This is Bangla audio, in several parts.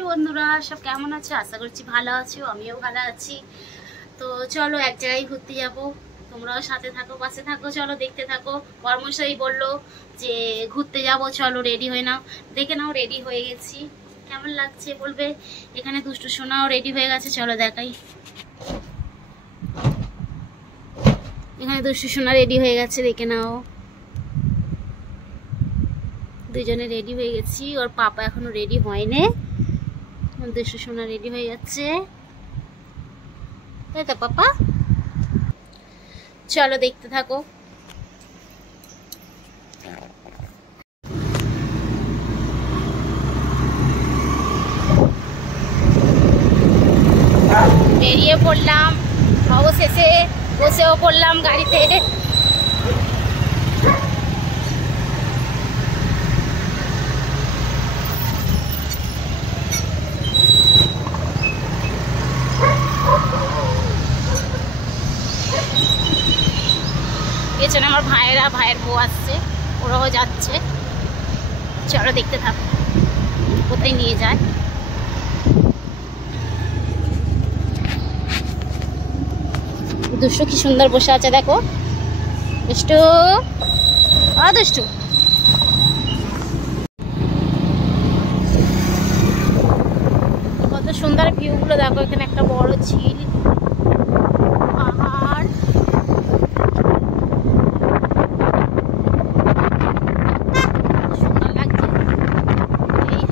হাই বন্ধুরা, সব কেমন আছো? আশা করছি ভালো আছো, আমিও ভালো আছি। তো চলো এক জায়গায় ঘুরতে যাব, তোমরাও সাথে থাকো, পাশে থাকো, চলো দেখতে থাকো। বর্মশাই বললো যে ঘুরতে যাব, চলো রেডি হয়ে নাও। দেখে নাও রেডি হয়ে গেছি, কেমন লাগছে বলবে। এখানে দুষ্টু সোনাও রেডি হয়ে গেছে, চলো দেখাই। এখানে দুষ্টু সোনা রেডি হয়ে গেছে, দেখে নাও। দুজনে রেডি হয়ে গেছি, ওর পাপা এখনো রেডি হয়নি। দুষ্টু সোনা রেডি হয়ে যাচ্ছে, তাই তো পাপা? চলো দেখতে থাকো। বেরিয়ে পড়লাম, অবশেষে বসেও পড়লাম গাড়িতে। পেছনে আমার ভাইয়ের বউ আসছে, ওরাও যাচ্ছে। চলো দেখতে থাকো কোথায় নিয়ে যায়। দুষ্টু কি সুন্দর বসে আছে দেখো। দুষ্টু, দুষ্টু কত সুন্দর ভিউ গুলো দেখো। এখানে একটা বড় ঝিল, পাহাড়, সুন্দর লাগছে। এই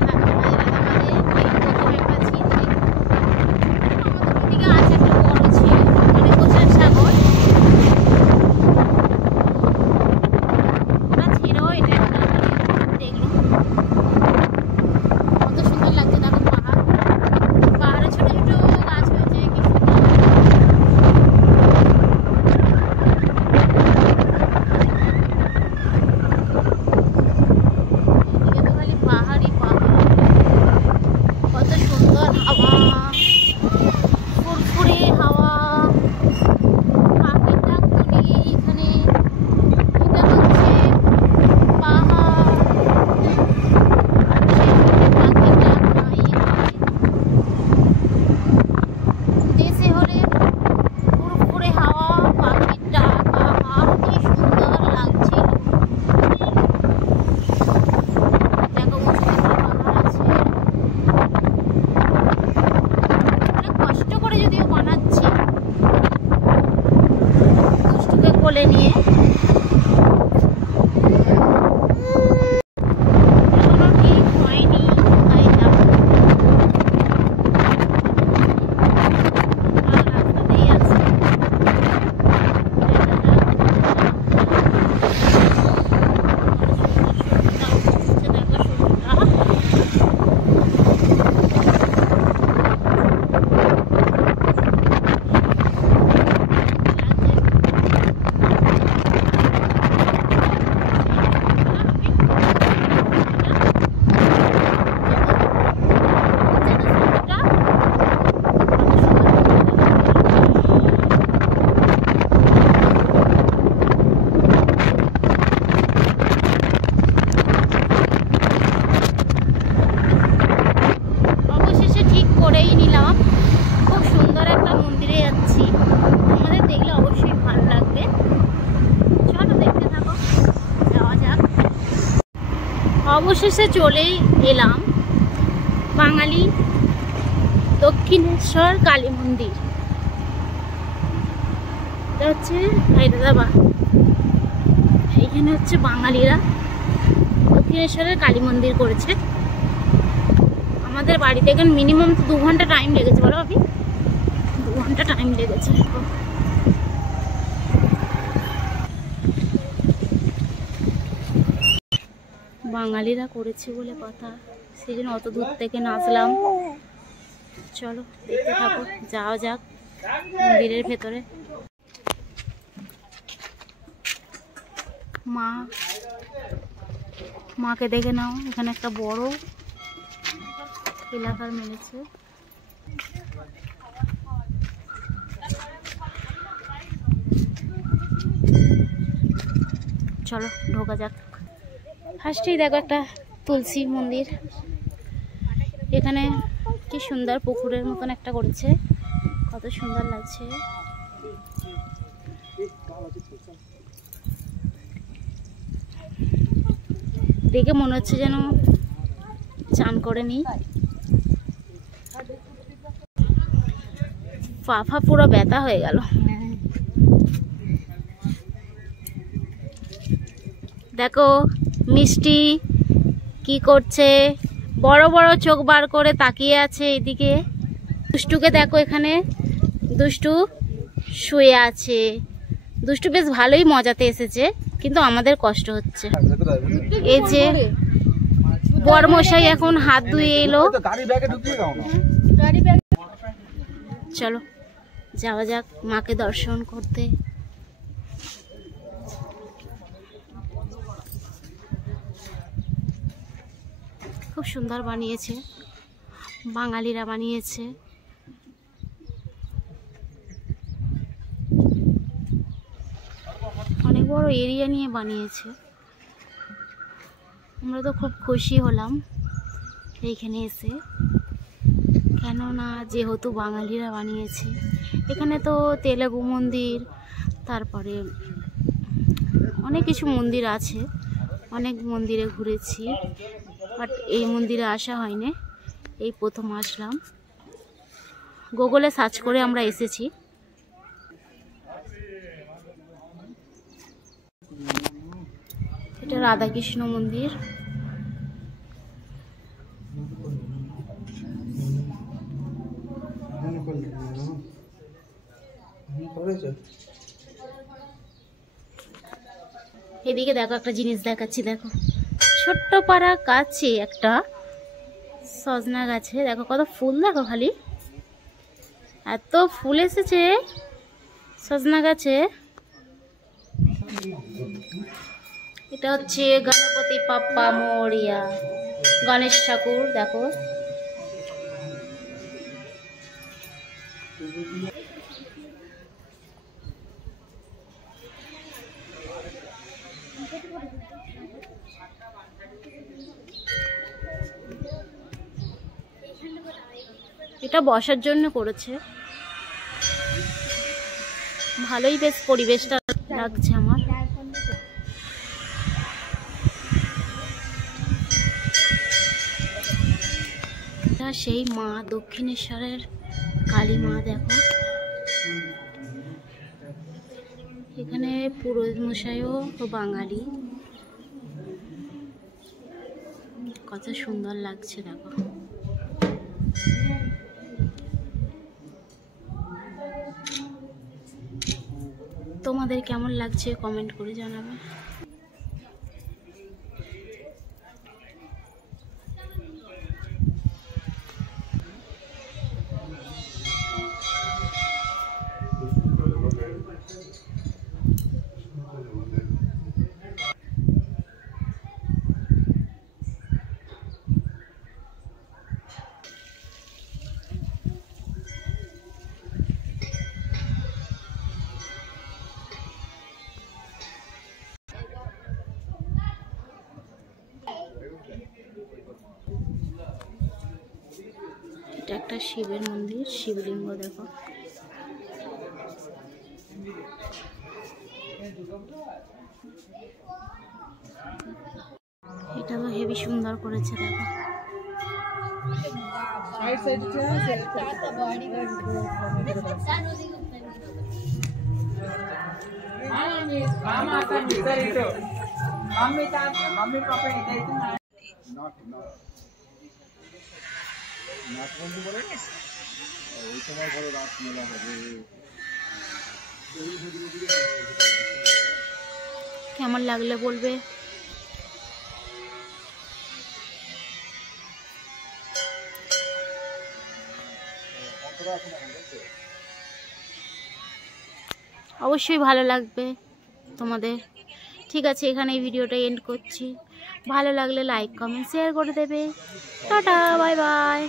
দিকে আছে একটা বড় ঝিল, মানে কোচার সাগর। ওটা ছিল, এটা একটা দেখলো কত সুন্দর লাগছে দেখো। পাহাড়ে ছোট ছোট গাছ হয়েছে, কি সুন্দর। এদিকে তো খালি পাহাড়ই পাহাড়। কত সুন্দর হাওয়া, ফুরফুরে হাওয়া, পাখির ডাক তো নেই এখানে। এটা হচ্ছে পাহাড়, পাখির ডাক নাই। দেশে হলে ফুরফুরে হাওয়া, পাখির ডাক, আহা কি সুন্দর লাগছিল। দেখো বসে পাহাড় আছে, অনেক কষ্ট করে যদিও বানাচ্ছে দুষ্টুকে কোলে নিয়ে। এখনো ঠিক হয়নি কোথায় যাবো, রাস্তাতেই আছে। অবশেষে ঠিক করেই নিলাম, খুব সুন্দর একটা মন্দিরে যাচ্ছি। আমাদের দেখলে অবশ্যই ভালো লাগবে, চলো দেখতে থাকো, যাওয়া যাক। অবশেষে চলেই এলাম বাঙালি দক্ষিণেশ্বর কালী মন্দির। এটা হচ্ছে হায়দ্রাবাদ। এইখানে হচ্ছে বাঙালিরা দক্ষিণেশ্বরের কালী মন্দির করেছে। আমাদের বাড়ি থেকে মিনিমাম 2 ঘন্টা টাইম লেগেছে, বলো আপনি? 2 ঘন্টা টাইম লেগেছে। বাঙালিরা করেছে বলে কথা, সেই জন্য অত দূর থেকে নাচলাম। চলো দেখতে থাকো, যাওয়া যাক মন্দিরের ভেতরে। মাকে দেখে নাও, এখানে একটা বড় এলাকার মেরেছে। চলো ঢোকা যাক। ফার্স্টেই দেখো একটা তুলসী মন্দির, এখানে কি সুন্দর পুকুরের মতন একটা করেছে, কত সুন্দর লাগছে। দেখে মনে হচ্ছে যেন চান করে নি। পা পুরো ব্যথা হয়ে গেল। দেখো মিষ্টি কি করছে, বড় বড় চোখ বার করে তাকিয়ে আছে এইদিকে। দুষ্টুকে দেখো, এখানে দুষ্টু শুয়ে আছে। দুষ্টু বেশ ভালোই মজাতে এসেছে, কিন্তু আমাদের কষ্ট হচ্ছে। এই যে বরমশাই এখন হাত ধুয়ে এলো। চলো যাওয়া যাক মাকে দর্শন করতে। খুব সুন্দর বানিয়েছে, বাঙালিরা বানিয়েছে। অনেক বড় এরিয়া নিয়ে বানিয়েছে। আমরা তো খুব খুশি হলাম এইখানে এসে, কেননা যেহেতু বাঙালিরা বানিয়েছে। এখানে তো তেলেগু মন্দির, তারপরে অনেক কিছু মন্দির আছে, অনেক মন্দিরে ঘুরেছি, বাট এই মন্দিরে আসা হয়নি, এই প্রথম আসলাম। গুগলে সার্চ করে আমরা এসেছি। এটা রাধাকৃষ্ণ মন্দির। এদিকে দেখো একটা জিনিস দেখাচ্ছি, দেখো ছোট্ট পাড়া কাছে একটা সজনা গাছে দেখো কত ফুল, দেখো খালি এত ফুল এসেছে সজনা গাছে। এটা হচ্ছে গণপতি বাপ্পা মোরিয়া, গণেশ ঠাকুর। দেখো এটা বসার জন্য করেছে, ভালোই বেশ পরিবেশটা লাগছে আমার। এটা সেই মা দক্ষিণেশ্বরের কালী মা। দেখো এখানে পুরোহিত মশাইও বাঙালি, কত সুন্দর লাগছে। দেখো তোমাদের কেমন লাগছে কমেন্ট করে জানাবে। এটা একটা শিবের মন্দির, শিবলিঙ্গ। দেখো এটা তো হেভি সুন্দর করেছে। দেখো কেমন লাগলে বলবে। অবশ্যই ভালো লাগবে তোমাদের। ঠিক আছে, এখানে এই ভিডিওটা এন্ড করছি। ভালো লাগলে লাইক কমেন্ট শেয়ার করে দেবে। Tata, bye bye.